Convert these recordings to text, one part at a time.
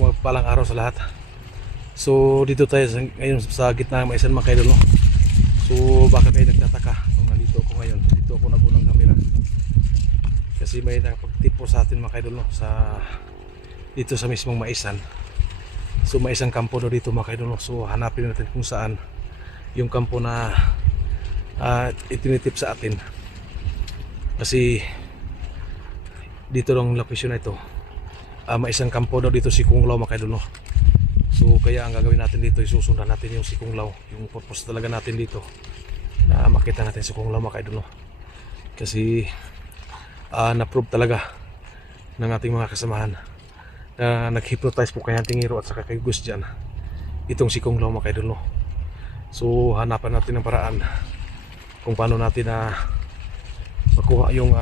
isang mapagpalang araw sa lahat. So dito tayo ngayon sa gitna ng maisan mga kaidol, no? So baka kayo nagtataka kung nandito ako ngayon. Dito ako nagunang kamera kasi may nakapagtipo sa atin mga kaidol, no? Dito sa mismong maisan. So may isang kampo daw dito mga kaidol, no? So hanapin natin kung saan yung kampo na itinitip sa atin, kasi dito lang location na ito. May isang kampo daw dito si Kung Lao mga kaidol, no? So kaya ang gagawin natin dito, isusundan natin yung si Kung Lao. Yung purpose talaga natin dito na makita natin si Kung Lao mga kaidol, no? Kasi na-prove talaga ng ating mga kasamahan na nag-hypnotize po kay Hunting Hero at saka kay Gus dyan, itong si Kung Lao mga kaidol, no? So hanapan natin ng paraan kung paano natin makuha yung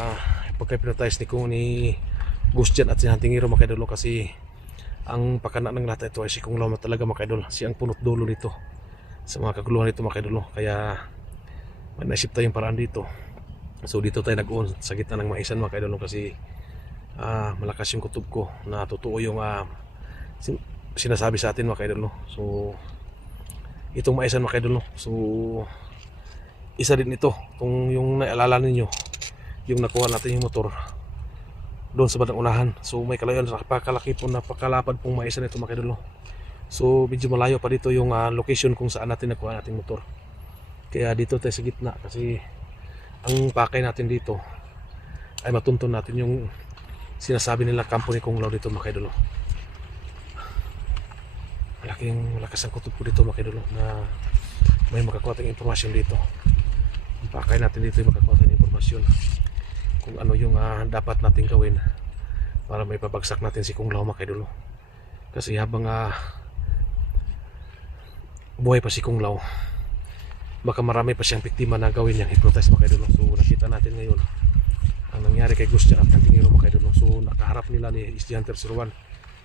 pagka-hypnotize ni Gus dyan at si Hunting Hero mga kaidol, kasi ang pakana ng lahat ito ay si Kung Lao talaga mga kaidol. Siya ang punot dulo dito sa mga kaguluhan nito mga kaidol, no? Kaya may naisip tayong paraan dito. So dito tayo nag-uon sa gitna ng maisan mga kaidol, no? Kasi malakas yung kutob ko na totoo yung sinasabi sa atin mga kaidol, no? So itong maisan mga kaidol, no? So isa din ito, kung yung naalala ninyo yung nakuha natin yung motor doon sa bandang unahan. So may kalayan, napakalaki po, napakalapad pong maisan ito mga kaidol, no? So medyo malayo pa dito yung location kung saan natin nakuha natin motor. Kaya dito tayo sa gitna kasi ang pakay natin dito ay matuntun natin yung sinasabi nila kampo ni Kung Lao dito mga kaidol, no? Malakas ang kutob ko dito mga kaidol, no? Na may makakuha tayong impormasyon dito. Ang pakay natin dito ay makakuha tayong impormasyon kung ano yung dapat natin gawin para may pabagsak natin si Kung Lao mga kaidol, no? Kasi habang buhay pa si Kung Lao, baka marami pa siyang biktima na gawin niyang hypnotize mga kaidol, no? So nakita natin ngayon ang nangyari kay Gus at Hunting Hero mga kaidol, no? So nakaharap nila ni SG Hunter 01.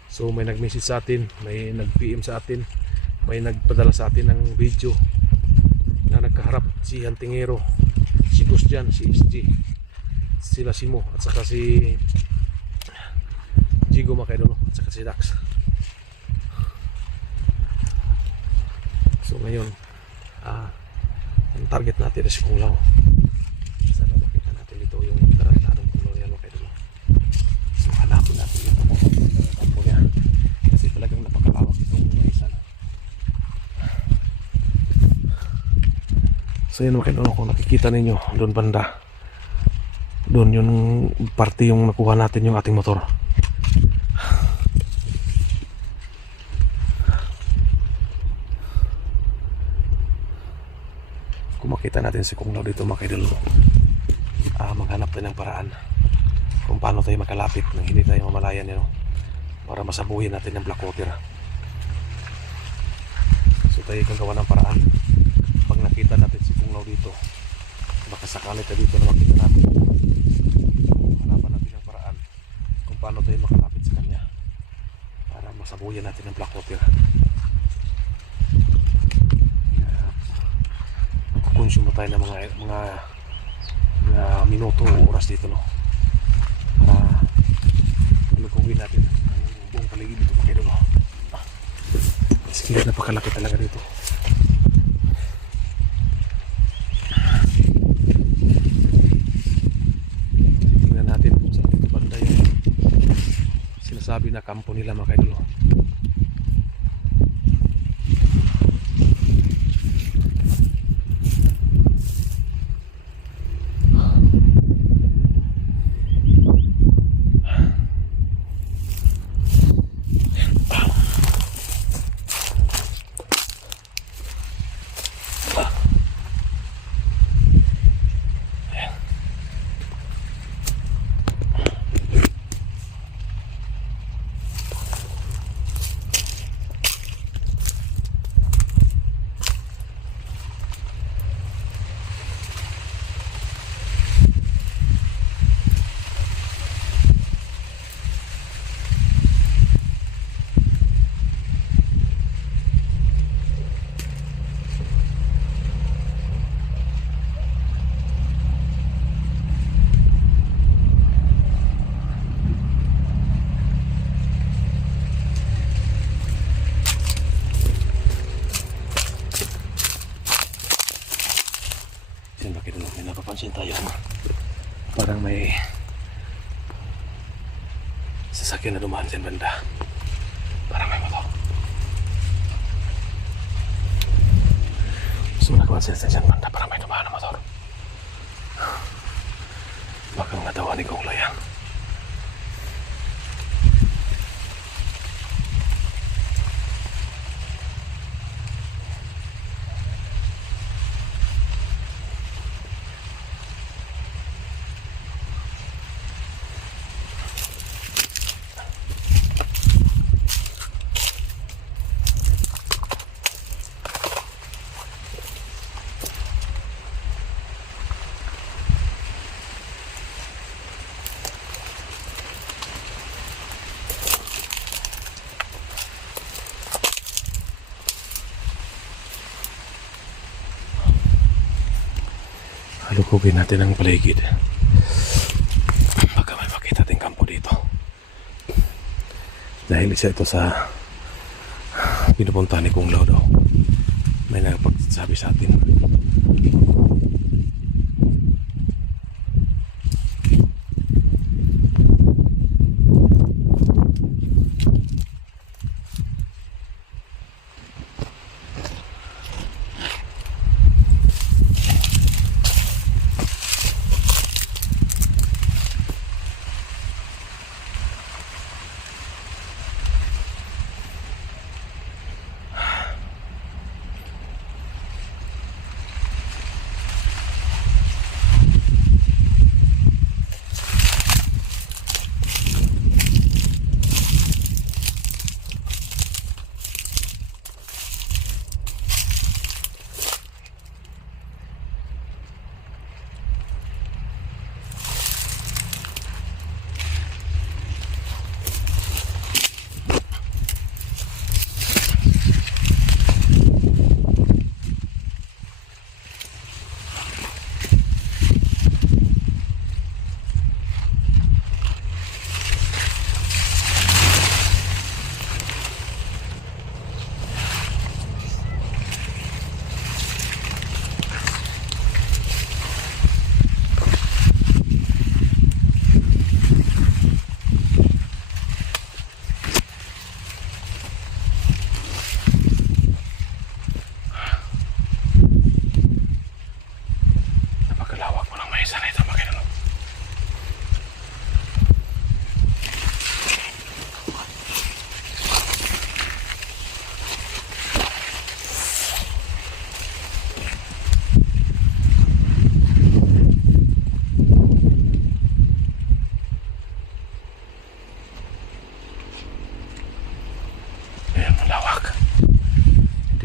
So may nag-message sa atin, may nag-PM sa atin, may nagpadala sa atin ng video na nagkaharap si Hunting Hero, si Gus dyan, si SG, sila Simo at saka si Jigo mga kaidol, at saka si Dax. So ngayon ang target natin is si Kung Lao. Sana makita natin dito yung tarantadong Kung Lao yan mga kaidol. So hanapin natin ito yung kampo niya kasi talagang napakalawak itong maisan. So yun mga kaidol, kung nakikita ninyo doon banda, doon yung parte yung nakuha natin yung ating motor. Kung makita natin si Kung Lao dito mga kaidol, maghanap tayo ng paraan kung paano tayo makalapit nang hindi tayo mamalayan, no? Para masabuhin natin yung black water. So tayo gagawa ng paraan pag nakita natin si Kung Lao dito, baka sakali tayo dito na makita natin, hanapan natin ng paraan kung paano tayo makalapit sa kanya para masabuyan natin ang black water. Konsumo tayo ng mga minuto o oras dito, no? Para lugugin natin ang buong paligid dito mga kaidol, no? Sige, napakalaki talaga dito. Tingnan natin kung saan dito banda yung sinasabi na kampo nila mga kaidol, no? tayo. Parang may sasakyan na dumaan dyan banda. Parang may motor. So nag-consensus dyan banda. Parang may dumaan na motor. Baka mga tawa ni Kong Layang. Halukugin natin ang paligid. Baka may makita ating kampo dito. Dahil isa ito sa pinupunta ni Kung Lao daw. May nagpagsabi sa atin.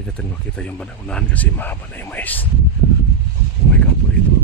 Natin makita yung unahan kasi mahaba na yung mais. May kampo dito.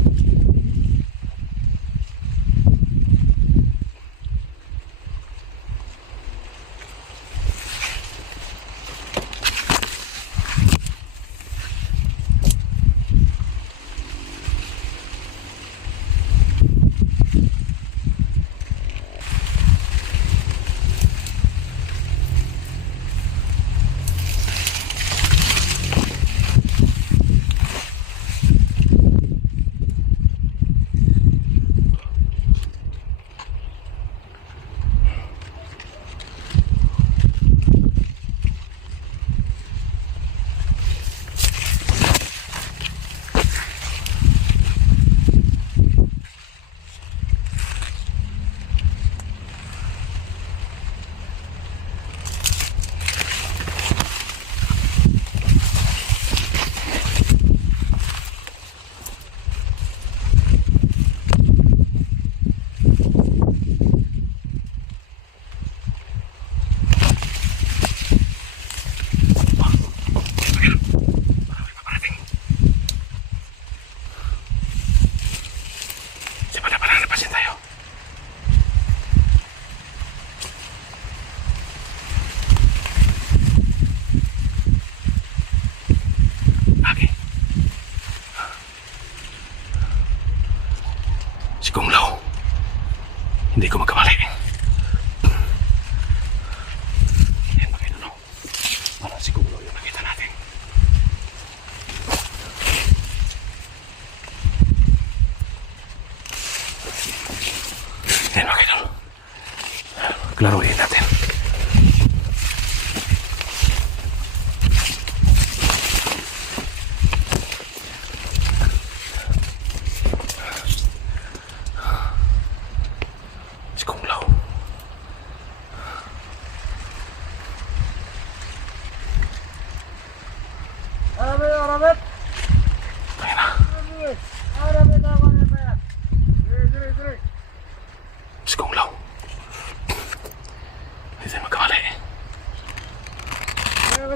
Hindi tayo magkamali.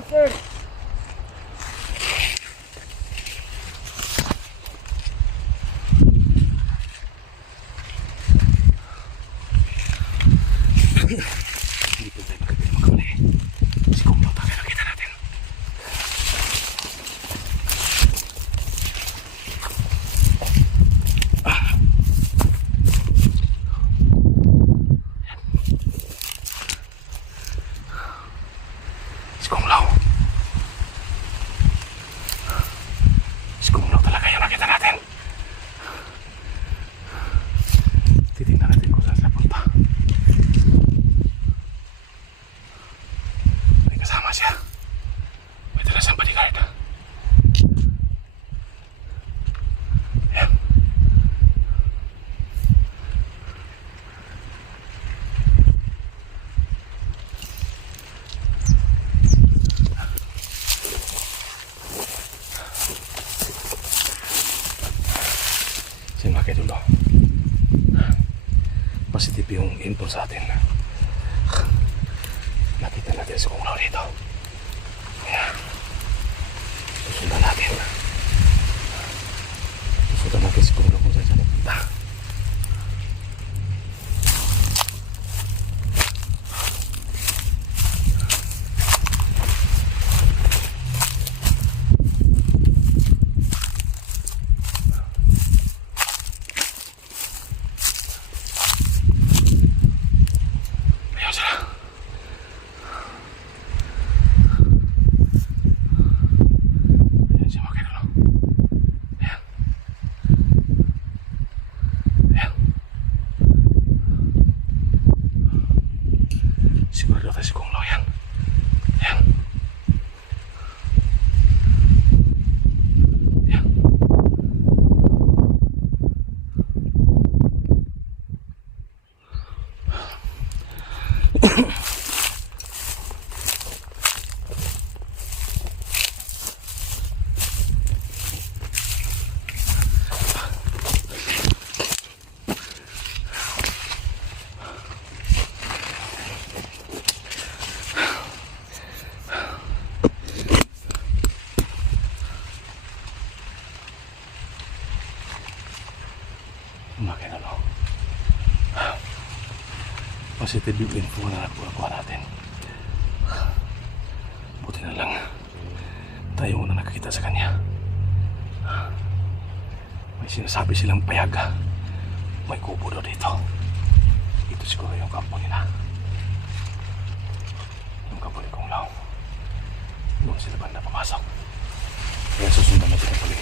Sir. Hindi po tayo magkamali. Si Kung Lao tayo nakita natin. Si Kung Lao. Si Kung Lao talaga yung nakita natin. Titignan natin kung saan sila punta. May kasama siya. May dala siyang bodyguard. Ayan. Sige mga kaidolo. Positive yung info sa atin. Nakita natin si Kung Lao dito. Kaya susundan natin. Susundan natin si Kung Lao kung saan siya napunta. Ayaw sila. Ayan siya mga kaidolo. Ayan. Ayan. Sigurado tayo si Kung Lao yan. Ayan. Ayan. Mga kaidolo. Positive yung info na nakuha natin. Buti na lang tayo muna nakakita sa kanya. May sinasabi silang payaga. May kubo daw dito. Ito siguro yung kampo nila. Yung kampo ni Kung Lao. Doon sila banda pumasok. Kaya susundan natin ang puli.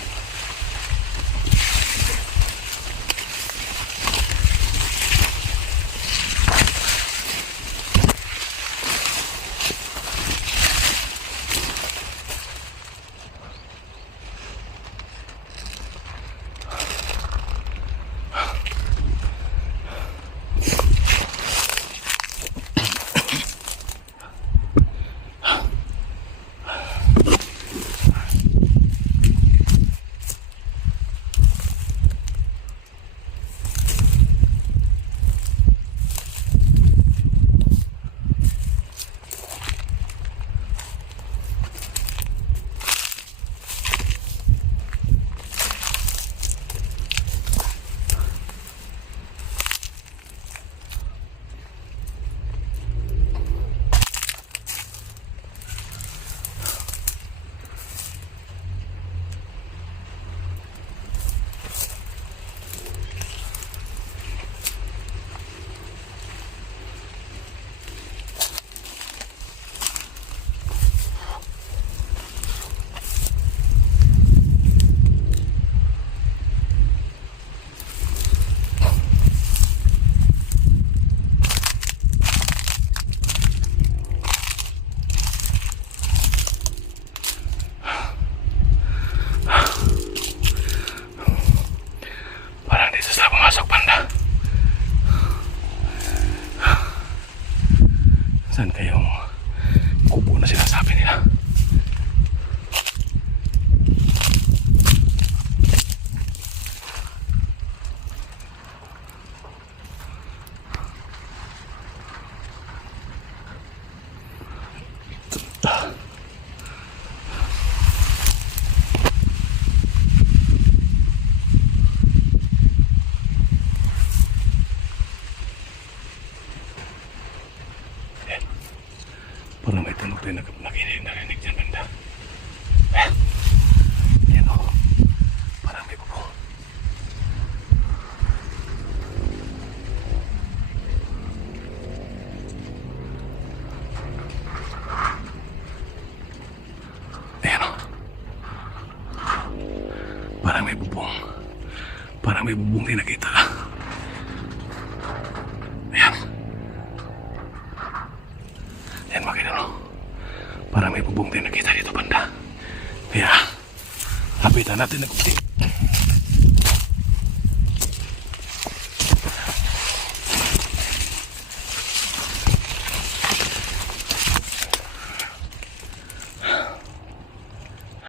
Saan kayong kubo na sinasabi nila? tunog tayo narinig dyan banda. Ayan o. Parang may bubong. Ayan o. Parang may bubong. Parang may bubong din nakita. Ayan. Ayan mga kailan o. Parang may bubong din nakita dito banda. Kaya, hapitan natin ng kunti.